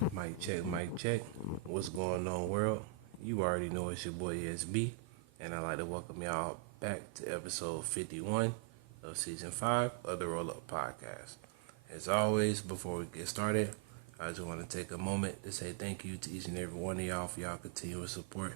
Mic check, mic check. What's going on, world? You already know it's your boy SB, and I'd like to welcome y'all back to episode 51 of season 5 of the Roll Up Podcast. As always, before we get started, I just want to take a moment to say thank you to each and every one of y'all for y'all continuous support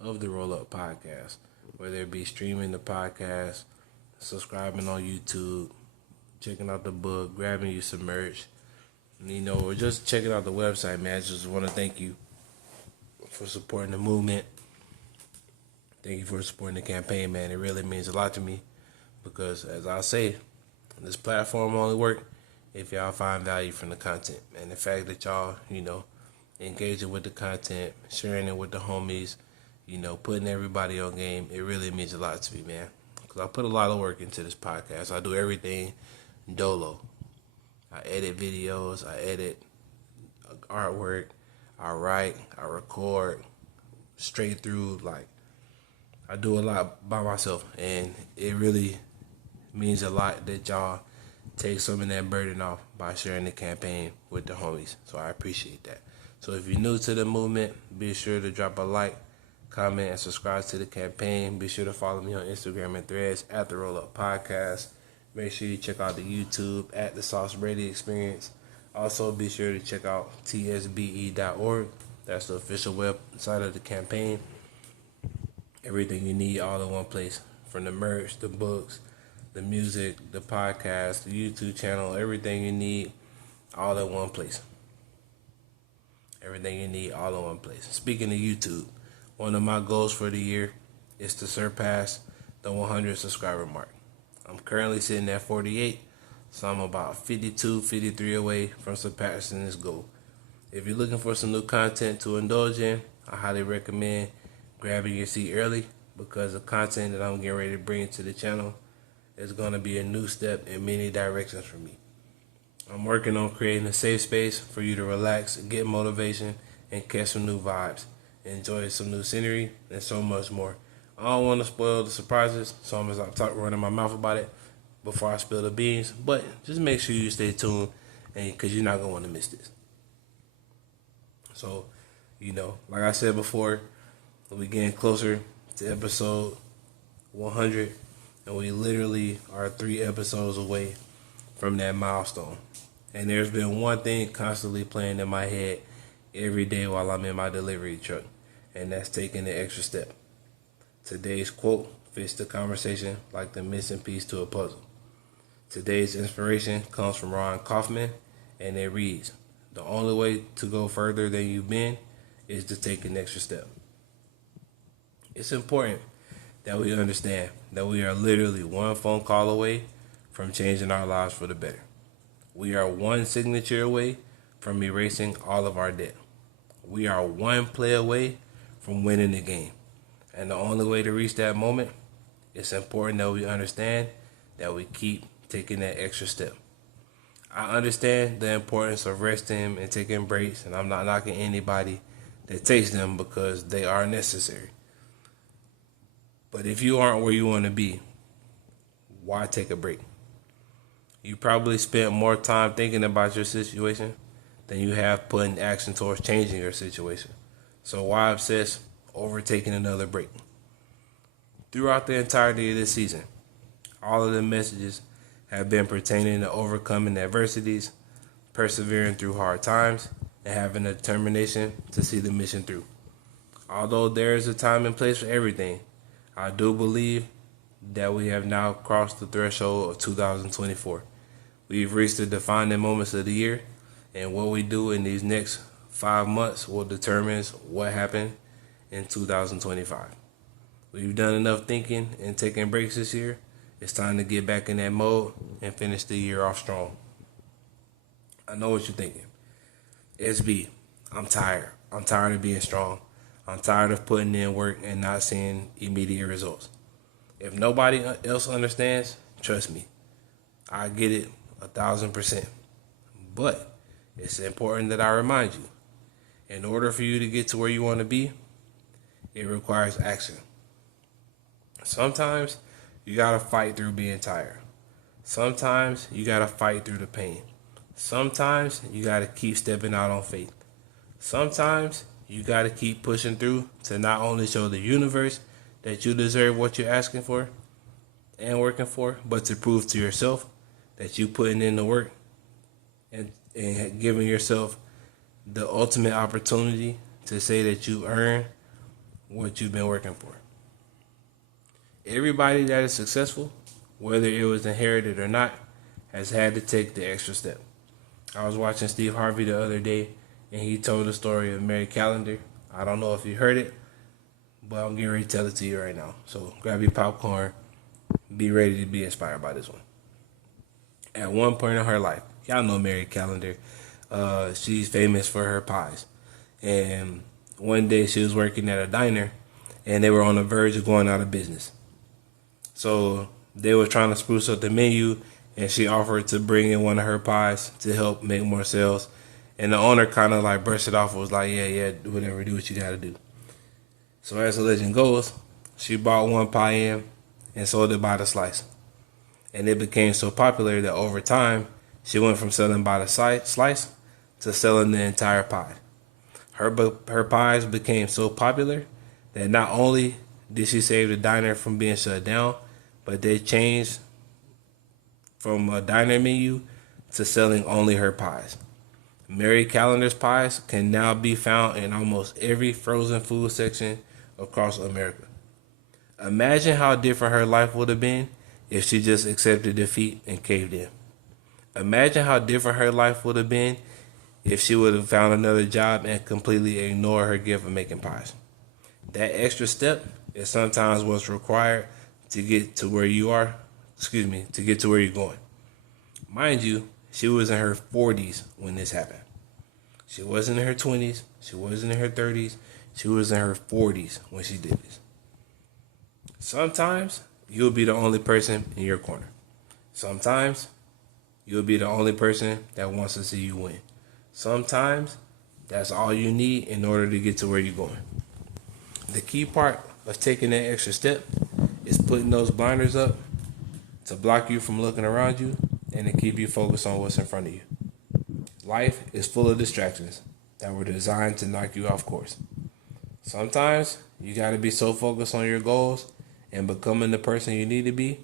of the Roll Up Podcast, whether it be streaming the podcast, subscribing on YouTube, checking out the book, grabbing you some merch, or just checking out the website, man. I just want to thank you for supporting the movement. Thank you for supporting the campaign, man. It really means a lot to me because, as I say, this platform only work if y'all find value from the content. And the fact that y'all, engaging with the content, sharing it with the homies, putting everybody on game, it really means a lot to me, man. Because I put a lot of work into this podcast. I do everything dolo. I edit videos, I edit artwork, I write, I record straight through. Like, I do a lot by myself, and it really means a lot that y'all take some of that burden off by sharing the campaign with the homies. So I appreciate that. So if you're new to the movement, be sure to drop a like, comment, and subscribe to the campaign. Be sure to follow me on Instagram and Threads at the Roll Up Podcast. Make sure you check out the YouTube at the Sauce Brady Experience. Also, be sure to check out tsbe.org. That's the official website of the campaign. Everything you need all in one place. From the merch, the books, the music, the podcast, the YouTube channel, everything you need all in one place. Everything you need all in one place. Speaking of YouTube, one of my goals for the year is to surpass the 100 subscriber mark. I'm currently sitting at 48, so I'm about 52, 53 away from surpassing this goal. If you're looking for some new content to indulge in, I highly recommend grabbing your seat early because the content that I'm getting ready to bring to the channel is going to be a new step in many directions for me. I'm working on creating a safe space for you to relax, get motivation, and catch some new vibes, enjoy some new scenery, and so much more. I don't want to spoil the surprises, so I'm going to stop running my mouth about it before I spill the beans. But just make sure you stay tuned, because you're not going to want to miss this. So, like I said before, we're getting closer to episode 100, and we literally are 3 episodes away from that milestone. And there's been one thing constantly playing in my head every day while I'm in my delivery truck, and that's taking the extra step. Today's quote fits the conversation like the missing piece to a puzzle. Today's inspiration comes from Ron Kaufman, and it reads, "The only way to go further than you've been is to take an extra step." It's important that we understand that we are literally one phone call away from changing our lives for the better. We are one signature away from erasing all of our debt. We are one play away from winning the game. And the only way to reach that moment, it's important that we understand that we keep taking that extra step. I understand the importance of resting and taking breaks, and I'm not knocking anybody that takes them because they are necessary. But if you aren't where you want to be, why take a break? You probably spent more time thinking about your situation than you have putting action towards changing your situation. So why obsess over taking another break? Throughout the entirety of this season, all of the messages have been pertaining to overcoming adversities, persevering through hard times, and having a determination to see the mission through. Although there is a time and place for everything, I do believe that we have now crossed the threshold of 2024. We've reached the defining moments of the year, and what we do in these next 5 months will determine what happened in 2025. We've done enough thinking and taking breaks this year. It's time to get back in that mode and finish the year off strong. I know what you're thinking. SB, I'm tired. I'm tired of being strong. I'm tired of putting in work and not seeing immediate results. If nobody else understands, trust me, I get it 1,000%. But it's important that I remind you, in order for you to get to where you want to be, it requires action. Sometimes you gotta fight through being tired. Sometimes you gotta fight through the pain. Sometimes you gotta keep stepping out on faith. Sometimes you got to keep pushing through to not only show the universe that you deserve what you're asking for and working for, but to prove to yourself that you putting in the work and giving yourself the ultimate opportunity to say that you earn what you've been working for. Everybody that is successful, whether it was inherited or not, has had to take the extra step. I was watching Steve Harvey the other day, and he told the story of Mary Callender. I don't know if you heard it, but I'm getting ready to tell it to you right now. So grab your popcorn, be ready to be inspired by this one. At one point in her life, y'all know Mary Callender, she's famous for her pies. And one day she was working at a diner, and they were on the verge of going out of business. So they were trying to spruce up the menu, and she offered to bring in one of her pies to help make more sales. And the owner kind of like brushed it off and was like, yeah, whatever, do what you got to do. So as the legend goes, she bought one pie in and sold it by the slice. And it became so popular that over time, she went from selling by the slice to selling the entire pie. Her pies became so popular that not only did she save the diner from being shut down, but they changed from a diner menu to selling only her pies. Mary Callender's pies can now be found in almost every frozen food section across America. Imagine how different her life would have been if she just accepted defeat and caved in. Imagine how different her life would have been if she would have found another job and completely ignored her gift of making pies. That extra step is sometimes what's required to get to where you are, to get to where you're going. Mind you, she was in her 40s when this happened. She wasn't in her 20s, she wasn't in her 30s, she was in her 40s when she did this. Sometimes you'll be the only person in your corner. Sometimes you'll be the only person that wants to see you win. Sometimes that's all you need in order to get to where you're going. The key part of taking that extra step is putting those blinders up to block you from looking around you and to keep you focused on what's in front of you. Life is full of distractions that were designed to knock you off course. Sometimes you got to be so focused on your goals and becoming the person you need to be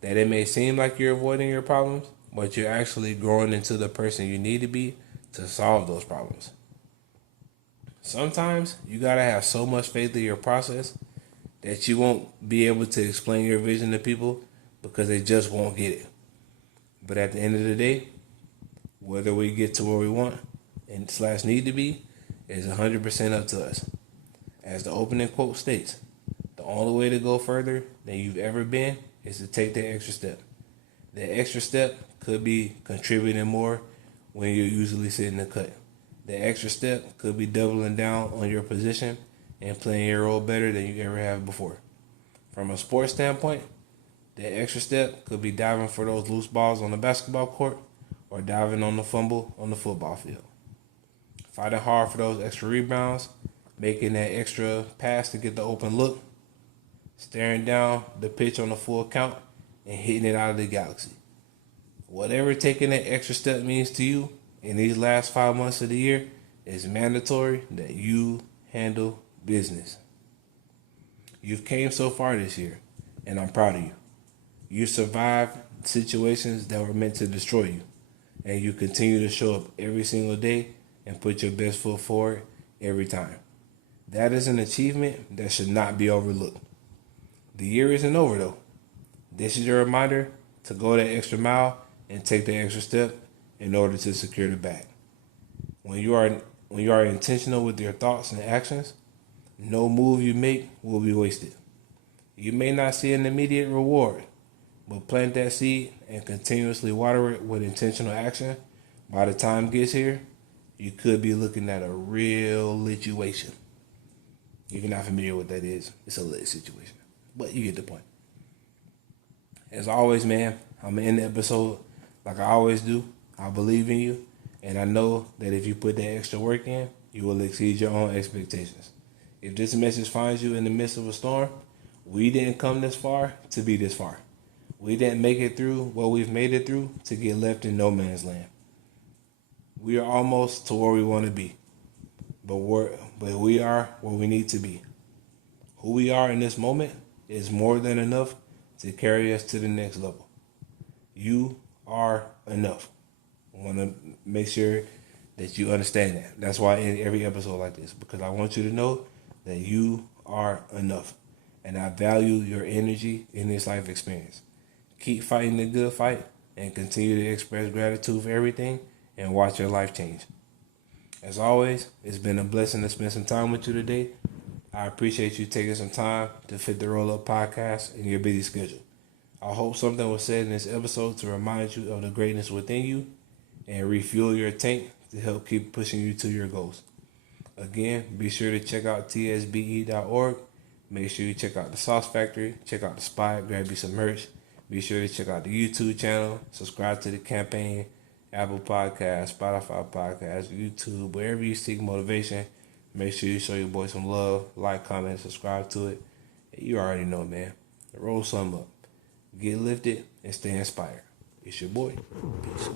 that it may seem like you're avoiding your problems, but you're actually growing into the person you need to be to solve those problems. Sometimes you got to have so much faith in your process that you won't be able to explain your vision to people because they just won't get it. But at the end of the day, whether we get to where we want and / need to be is 100% up to us. As the opening quote states, the only way to go further than you've ever been is to take that extra step. That extra step could be contributing more when you're usually sitting the cut. The extra step could be doubling down on your position and playing your role better than you ever have before. From a sports standpoint, the extra step could be diving for those loose balls on the basketball court or diving on the fumble on the football field. Fighting hard for those extra rebounds, making that extra pass to get the open look, staring down the pitch on the full count, and hitting it out of the galaxy. Whatever taking that extra step means to you in these last 5 months of the year, it's mandatory that you handle business. You've came so far this year, and I'm proud of you. You survived situations that were meant to destroy you, and you continue to show up every single day and put your best foot forward every time. That is an achievement that should not be overlooked. The year isn't over though. This is your reminder to go that extra mile and take the extra step in order to secure the bag. When you are intentional with your thoughts and actions, no move you make will be wasted. You may not see an immediate reward, but plant that seed and continuously water it with intentional action. By the time it gets here, you could be looking at a real lituation. If you're not familiar with what that is, it's a lit situation. But you get the point. As always, man, I'm going to end the episode like I always do. I believe in you, and I know that if you put that extra work in, you will exceed your own expectations. If this message finds you in the midst of a storm, we didn't come this far to be this far. We didn't make it through what we've made it through to get left in no man's land. We are almost to where we want to be. but we are where we need to be. Who we are in this moment is more than enough to carry us to the next level. You are enough. I want to make sure that you understand that. That's why I end every episode like this, because I want you to know that you are enough. And I value your energy in this life experience. Keep fighting the good fight and continue to express gratitude for everything and watch your life change. As always, it's been a blessing to spend some time with you today. I appreciate you taking some time to fit the Roll Up podcast in your busy schedule. I hope something was said in this episode to remind you of the greatness within you and refuel your tank to help keep pushing you to your goals. Again, be sure to check out tsbe.org. Make sure you check out the Sauce Factory, check out the spot, grab you some merch. Be sure to check out the YouTube channel, subscribe to the campaign, Apple Podcasts, Spotify Podcasts, YouTube, wherever you seek motivation. Make sure you show your boy some love, like, comment, subscribe to it. You already know, man. Roll some up. Get lifted and stay inspired. It's your boy. Peace.